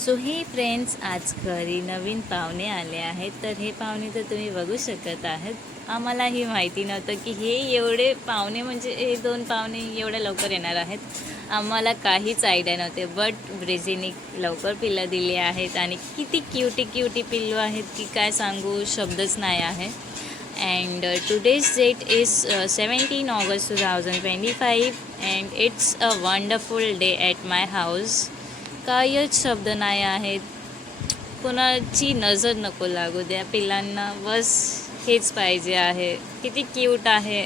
So हे friends, आज घरी नवीन पाहुणे आले आहेत. तर हे पाहुणे तर तुम्ही बघू शकत आहात. आम्हालाही माहिती नव्हतं की हे एवढे पाहुणे, म्हणजे हे 2 पाहुणे एवढ्या लवकर येणार आहेत. आम्हाला काहीच आयडिया नव्हते. बट ब्रेझीने लवकर पिल्लं दिली आहेत आणि किती क्यूटी क्यूटी पिल्लू आहेत की काय सांगू, शब्दच नाही आहे. And today's date is 17 August 2025 and it's a wonderful day at my house. काहीच शब्द नाही आहेत. कोणाची नजर नको लागू द्या पिल्लांना, बस हेच पाहिजे आहे. किती क्यूट आहे.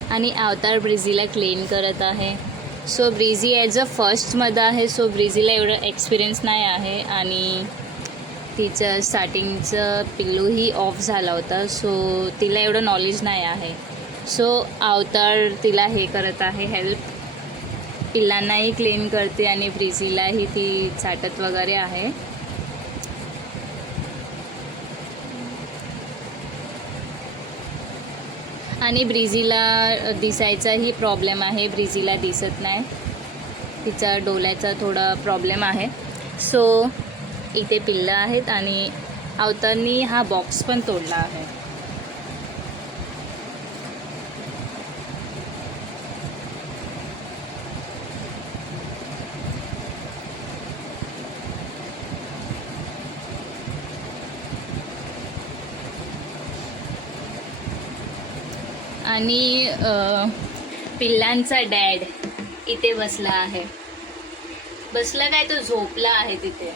आणि अवतार ब्रिझीला क्लीन करत आहे. सो ब्रिझी ॲज अ फर्स्टमध्ये आहे. सो ब्रिझीला एवढं एक्सपिरियन्स नाही आहे आणि तिचं स्टार्टिंगचं पिल्लूही ऑफ झाला होता. सो तिला एवढं नॉलेज नाही आहे. सो अवतार तिला हे करत आहे, हेल्प. पिल्लांनाही क्लीन करते आणि ब्रिझीलाही ती चाटत वगैरे आहे. आणि ब्रिझीला दिसायचाही प्रॉब्लेम आहे. ब्रिझीला दिसत नाही, तिचा डोळ्याचा थोडा प्रॉब्लेम आहे. सो इथे पिल्लं आहेत आणि अवतारनी हा बॉक्स पण तोडला आहे. आणि पिल्लांचा डॅड इथे बसला आहे. बसला काय, तो झोपला आहे तिथे.